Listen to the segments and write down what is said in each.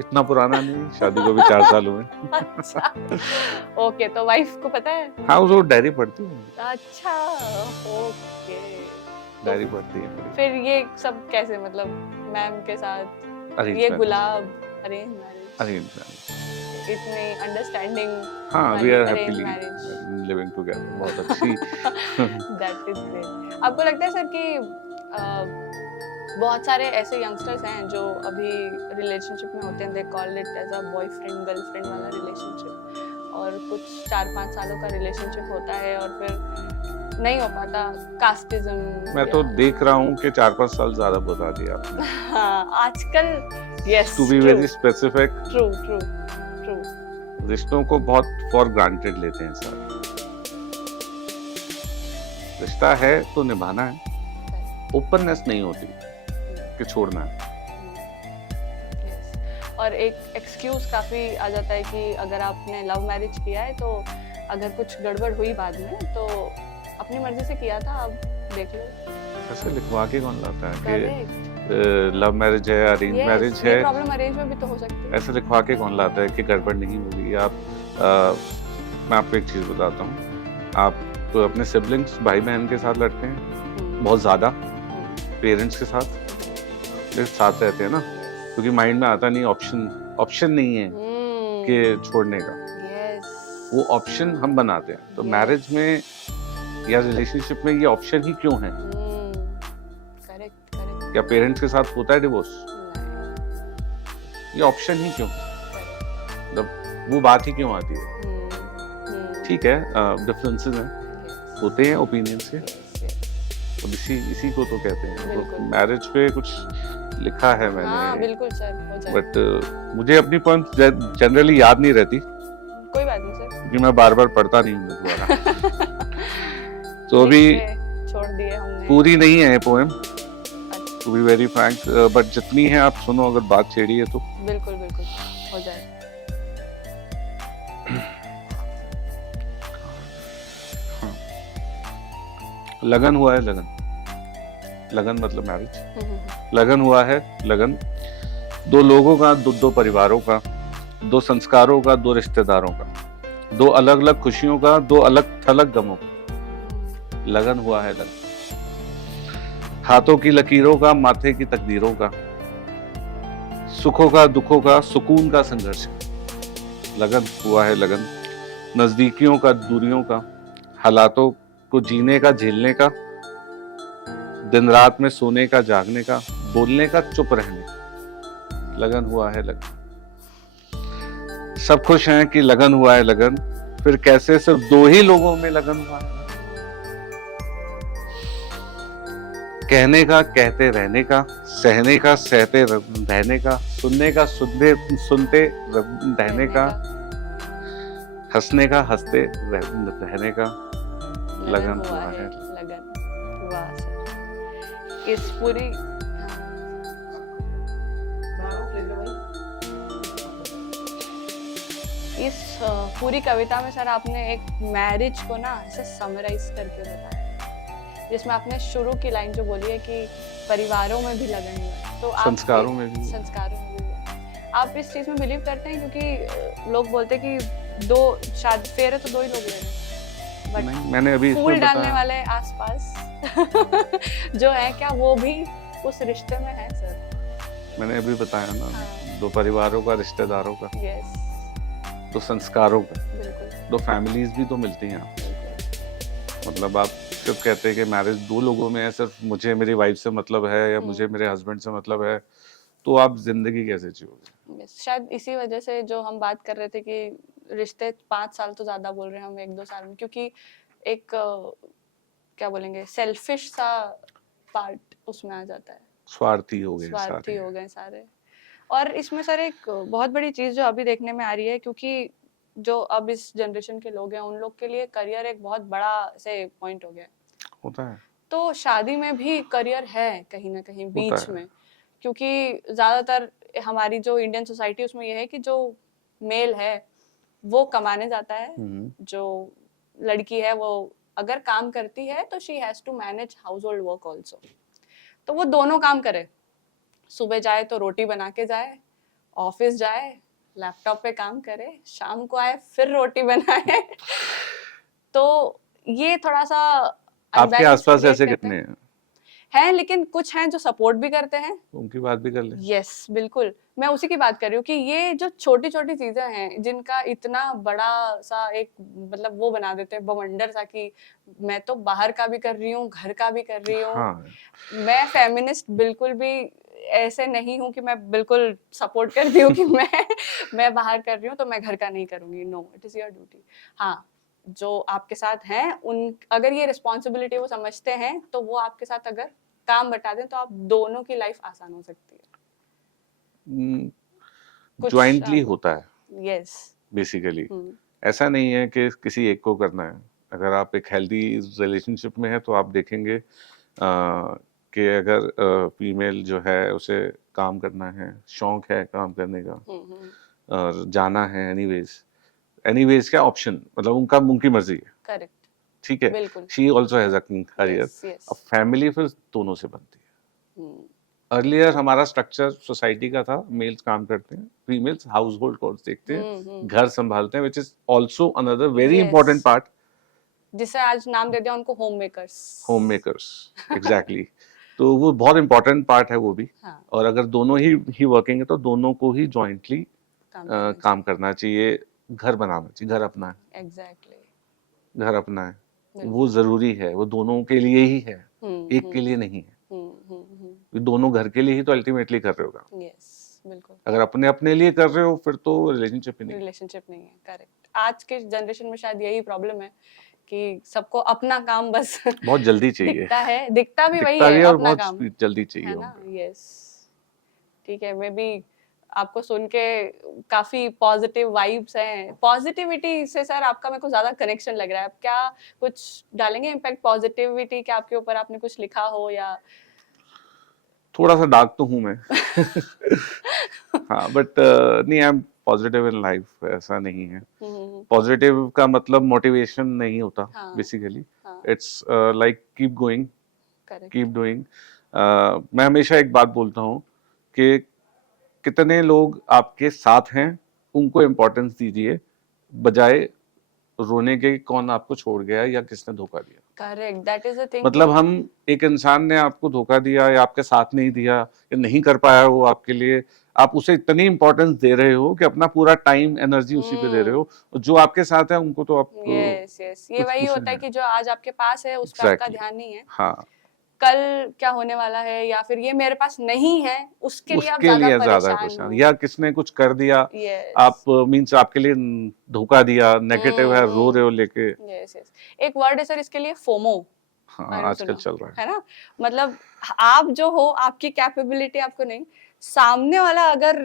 इतना पुराना नहीं, शादी को भी 4 साल हुए। अच्छा, ओके, तो वाइफ को पता है? हाँ, वो डायरी पढ़ती है, अच्छा, ओके। तो डायरी पढ़ती है मेरी। फिर ये सब कैसे, मतलब मैम के साथ अरेंज ये मैरिज, गुलाब, अरेंज मैरिज, अरेंज मैरिज। इतनी अंडरस्टैंडिंग हाँ, वी वाली are arrange happily marriage. Living together, बहुत अच्छी। That is great. आपको लगता है सर कि बहुत सारे ऐसे यंगस्टर्स हैं जो अभी रिलेशनशिप में होते हैं, they call it as a boyfriend girlfriend वाला रिलेशनशिप, और कुछ 4-5 सालों का रिलेशनशिप होता है और फिर नहीं हो पाता, कास्टिज्म मैं या तो देख रहा हूँ कि 4-5 साल ज़्यादा बता दिया आपने। हाँ, आजकल yes, to be true very specific, true true true. रिश्तों को बहुत फॉर ग्रांटेड लेते हैं सब। रिश्ता है तो निभाना है, ओपननेस नहीं होती कि छोड़ना है। यस, और एक एक्सक्यूज काफी आ जाता है कि अगर आपने लव मैरिज किया है तो अगर कुछ गड़बड़ हुई बाद में तो अपनी मर्जी से किया था, आप देख लो। ऐसे लिखवा के कौन लाता है करेक्ट, कि लव मैरिज है, अरेंज मैरिज ये है? प्रॉब्लम अरेंज में भी तो हो सकती है। ऐसे लिखवा के कौन लाता है कि गड़बड़ नहीं हुई? मैं आपको एक चीज़ बताता हूँ। आप तो अपने सिबलिंग्स, भाई बहन के साथ लड़ते हैं बहुत ज़्यादा, पेरेंट्स के साथ रहते हैं ना, क्योंकि माइंड में आता नहीं, ऑप्शन नहीं है कि छोड़ने का, यस, वो ऑप्शन हम बनाते हैं। तो मैरिज में या रिलेशनशिप में ये ऑप्शन ही क्यों है? Correct correct. या पेरेंट्स के साथ होता है डिवोर्स? ये ऑप्शन ही क्यों? मतलब वो बात ही क्यों आती है? ठीक है, डिफरेंसेस हैं, होते हैं ओपिनियंस के, और इसी को तो कहते हैं। तो मैरिज पे कुछ लिखा है मैंने, हाँ, बिल्कुल सर, हो जाए। बट मुझे अपनी पॉइंट जनरली याद नहीं रहती, कोई बात नहीं सर, क्योंकि मैं बार बार पढ़ता नहीं हूँ दोबारा। तो अभी छोड़ दिए हमने, पूरी नहीं है poem, to be very frank, but जितनी है आप सुनो, अगर बात छेड़ी है तो। बिल्कुल बिल्कुल हो जाए। लगन हुआ है, लगन मतलब मैरिज। लगन हुआ है, लगन दो लोगों का, दो परिवारों का, दो संस्कारों का, दो रिश्तेदारों का, दो अलग अलग खुशियों का, दो अलग थलग गमों का। लगन हुआ है लगन, हाथों की लकीरों का, माथे की तकदीरों का, सुखों का, दुखों का, सुकून का संघर्ष। लगन हुआ है लगन, नजदीकियों का, दूरियों का, हालातों को जीने का, झेलने का, दिन रात में सोने का, जागने का, बोलने का, चुप रहने का। लगन हुआ है लगन। सब खुश हैं कि लगन हुआ है लगन, फिर कैसे सिर्फ दो ही लोगों में लगन हुआ है? कहने का, कहते रहने का, सहने का, सहते रहने का, सुनने का, सुनते रहने का, हंसने का, हंसते रहने का। लगन हुआ है लगन। वाह सर, इस पूरी इस पूरी कविता में सर आपने एक मैरिज को ना ऐसे समराइज करके बताया, जिसमें आपने शुरू की लाइन जो बोली है कि परिवारों में भी लगन हुआ, तो आप संस्कारों में भी आप इस चीज में बिलीव करते हैं? क्योंकि लोग बोलते हैं कि दो शादी फेरे तो दो ही लोग ले रहे हैं, बट मैंने अभी फूल डालने वाले आसपास जो है, क्या वो भी उस रिश्ते में है सर? मैंने अभी बताया ना, दो परिवारों का, रिश्तेदारों का, यस, दो संस्कारों का, बिल्कुल, दो फैमिलीज भी तो मिलती हैं। मतलब आप सिर्फ कहते हैं कि मैरिज दो लोगों में है, सिर्फ मुझे मेरी वाइफ से मतलब है या मुझे मेरे हस्बैंड से मतलब है, तो आप जिंदगी कैसे जियोगे? शायद इसी वजह से जो हम बात कर रहे थे कि रिश्ते 5 साल तो ज्यादा बोल रहे हैं हम 1-2 साल में, क्योंकि एक क्या बोलेंगे, सेल्फिश सा पार्ट उसमें आ जाता है, स्वार्थी हो गए सारे। और इसमें सर एक बहुत बड़ी चीज जो अभी देखने में आ रही है, क्योंकि जो अब इस जनरेशन के लोग हैं उन लोग के लिए करियर एक बहुत बड़ा से पॉइंट हो गया होता है, तो शादी में भी करियर है कहीं ना कहीं बीच में, क्योंकि ज्यादातर हमारी जो इंडियन सोसाइटी उसमें यह है कि जो मेल है वो कमाने जाता है, जो लड़की है वो अगर काम करती है तो she has to manage household work also, तो वो दोनों काम करे, सुबह जाए तो रोटी बना के जाए ऑफिस जाए, लैपटॉप पे काम करे, शाम को आए फिर रोटी बनाए। तो ये थोड़ा सा आपके अनबैलेंस आसपास क्रिएट ऐसे करता कितने है। हैं? लेकिन कुछ हैं जो सपोर्ट भी करते हैं। उनकी बात भी कर ले। यस, बिल्कुल। मैं उसी की बात कर रही हूँ कि ये जो छोटी-छोटी चीजें हैं जिनका इतना बड़ा सा एक मतलब वो बना देते हैं बवंडर सा कि मैं तो बाहर का भी कर रही हूँ, घर का भी कर रही हूँ। हाँ, मैं फेमिनिस्ट बिल्कुल भी ऐसे नहीं हूँ कि मैं बिल्कुल सपोर्ट करती हूँ कि मैं बाहर कर रही हूँ तो मैं घर का नहीं करूंगी। No, it is your duty. हाँ, जो आपके साथ हैं उन अगर ये रिस्पॉन्सिबिलिटी वो समझते हैं तो वो आपके साथ अगर काम बटा दें तो आप दोनों की लाइफ आसान हो सकती है। कुछ ज्वाइंटली होता है यस। बेसिकली। ऐसा नहीं है कि किसी एक को करना है। अगर आप एक हेल्दी रिलेशनशिप में है तो आप देखेंगे कि अगर फीमेल जो है उसे काम करना है, शौक है काम करने का और जाना है एनीवेज क्या ऑप्शन, मतलब उनकी मर्जी है। करेक्ट, ठीक है, बिल्कुल। She also has a career. Yes, yes. अब फैमिली फिर दोनों से बनती है। अर्लियर हमारा स्ट्रक्चर सोसाइटी का था, मेल्स काम करते हैं, फीमेल्स हाउस होल्ड कोर्स देखते हैं, घर संभालते हैं, which is also another very important part, जिसे आज नाम दे दिया उनको होम मेकर्स। एग्जैक्टली। तो वो बहुत इंपॉर्टेंट पार्ट है वो भी। हाँ। और अगर दोनों ही वर्किंग है तो दोनों को ही जॉइंटली काम करना चाहिए। घर बनाना चाहिए, घर अपना है। एग्जैक्टली। घर अपना है, वो जरूरी है, वो दोनों के लिए ही है, एक के लिए नहीं है। दोनों घर के लिए ही तो अल्टीमेटली कर रहे होगा। यस, बिल्कुल। अगर अपने अपने लिए कर रहे हो फिर तो रिलेशनशिप ही नहीं है। करेक्ट। आज के जनरेशन में शायद यही प्रॉब्लम है कि सबको अपना काम बस बहुत जल्दी चाहिए, दिखता भी वही है और अपना बहुत काम, जल्दी चाहिए है ना। यस, ठीक है। मैं भी आपको सुन के काफी पॉजिटिव वाइब्स हैं, पॉजिटिविटी से सर आपका मेरे को ज्यादा कनेक्शन लग रहा है। आप क्या कुछ डालेंगे इम्पैक्ट पॉजिटिविटी के आपके ऊपर, आपने कुछ लिखा हो या? थोड़ा सा डार्क तो हूँ मैं। हाँ, बट नहीं, I am positive in life, ऐसा नहीं है। पॉजिटिव का मतलब मोटिवेशन नहीं होता basically. It's like keep going, keep doing. मैं हमेशा एक बात बोलता हूँ कि कितने लोग आपके साथ हैं उनको इम्पोर्टेंस दीजिए, बजाय रोने के कौन आपको छोड़ गया या किसने धोखा दिया। Correct, that is the thing. मतलब हम एक इंसान ने आपको धोखा दिया या आपके साथ नहीं दिया या नहीं कर पाया वो आपके लिए, आप उसे इतनी इंपॉर्टेंस दे रहे हो कि अपना पूरा टाइम एनर्जी उसी पे दे रहे हो, और जो आपके साथ है उनको तो आप यस, ये वही होता है कि जो आज आपके पास है उस पर आपका ध्यान नहीं है। हाँ, कल क्या होने वाला है या फिर ये मेरे पास नहीं है उसके लिए आप ज्यादा परेशान हो, या किसने कुछ कर दिया। आप मींस आपके लिए धोखा दिया, नेगेटिव है, रो रहे हो लेके। यस, एक वर्ड है सर इसके लिए, फोमो। हाँ, आजकल चल रहा है ना। मतलब आप जो हो, आपकी कैपेबिलिटी आपको नहीं, सामने वाला अगर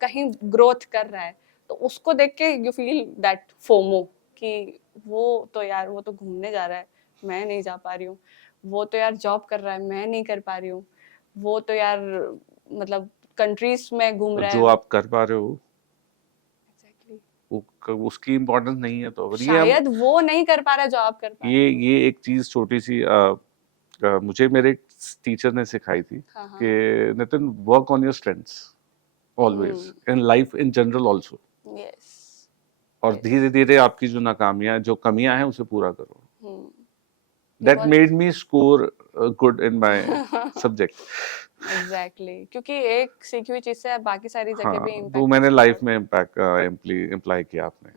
कहीं ग्रोथ कर रहा है तो उसको देख के यू फील दैट फोमो कि वो तो यार वो तो घूमने जा रहा है, मैं नहीं जा पा रही हूँ। वो तो यार जॉब कर रहा है, मैं नहीं कर पा रही हूँ। वो तो यार मतलब कंट्रीज में घूम रहा है, जो आप कर पा रहे हो उसकी इम्पोर्टेंस नहीं है। तो शायद वो नहीं कर पा रहा जो आप कर पा रहे हो। ये एक चीज छोटी सी मुझे मेरे टीचर ने सिखाई थी कि Nitin, work on your strengths always in life in general also. Yes, और धीरे धीरे आपकी जो नाकामियां, जो कमियां हैं उसे पूरा करो। That made me score good in my subject. Exactly, क्योंकि एक सीखी हुई चीज से बाकी सारी जगह भी इम्पैक्ट, तो मैंने लाइफ में इम्पैक्ट इम्प्लाई किया आपने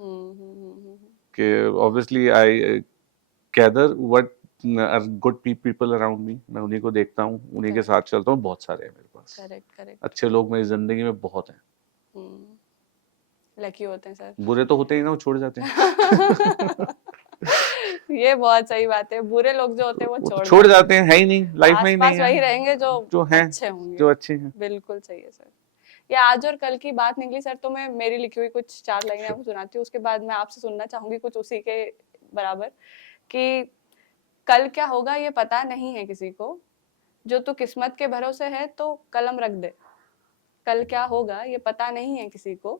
कि obviously I gather what are good people around me. मैं उन्हीं को देखता हूँ, उन्हीं के साथ चलता हूँ। बहुत सारे हैं मेरे पास। करेक्ट। अच्छे लोग मेरी जिंदगी में बहुत हैं। लकी होते हैं सर। बुरे तो होते ही ना, वो छोड़ जाते हैं। ये बहुत सही बात है। बुरे लोग जो होते हैं वो छोड़ जाते हैं, है ही नहीं लाइफ में, ही नहीं है। वही रहेंगे जो हैं, अच्छे होंगे, जो अच्छे हैं। बिल्कुल सही है सर। ये आज और कल की बात निकली सर, तो मैं मेरी लिखी हुई कुछ 4 लाइनें आपको सुनाती हूँ, उसके बाद मैं आपसे सुनना चाहूंगी कुछ उसी के बराबर कि कल क्या होगा ये पता नहीं है किसी को, जो तू किस्मत के भरोसे है तो कलम रख दे। कल क्या होगा ये पता नहीं है किसी को,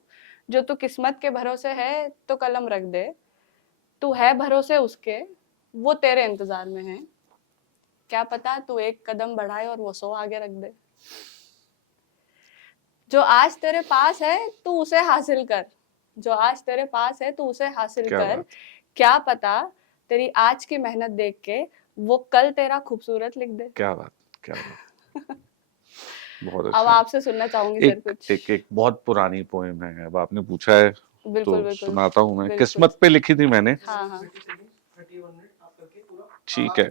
जो तू किस्मत के भरोसे है तो कलम रख दे। तू है भरोसे उसके, वो तेरे इंतजार में है। क्या पता तू एक कदम बढ़ाए और वो 100 आगे रख दे। जो आज तेरे पास है तू उसे हासिल कर, जो आज तेरे पास है तू उसे हासिल क्या कर, बात। क्या पता तेरी आज की मेहनत देख के वो कल तेरा खूबसूरत लिख दे। क्या बात, क्या बात। बहुत अब अच्छा। आपसे सुनना चाहूंगी सर एक कुछ। एक एक बहुत पुरानी पोएम है, अब आपने पूछा है तो बिल्कुल बिल्कुल सुनाता हूँ मैं। बिल्कुल। किस्मत पे लिखी थी मैंने। हाँ हाँ ठीक है।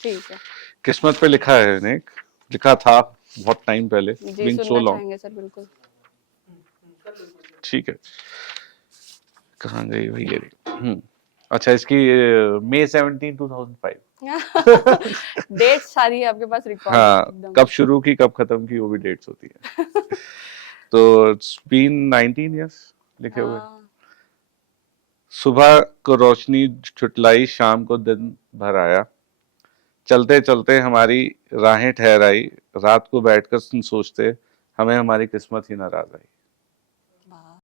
ठीक है। किस्मत पे लिखा है ने, लिखा था बहुत टाइम पहले, जी बीन सो सुनना लॉन्ग। चाहेंगे सर बिल्कुल। ठीक है, कहाँ गई भाई ये अच्छा, इसकी मई 17 2005। डेट सारी है आपके पास रिकॉर्ड हाँ, एकदम। कब शुरू की कब खत्म की वो भी डेट्स होती है। तो इट्स बीन 19 इयर्स लिखे हुए। हाँ सुबह को रोशनी छुटलाई, शाम को दिन भर आया, चलते चलते हमारी राहें ठहराई, रात को बैठकर सोचते हमें हमारी किस्मत ही नाराज आई। वाह।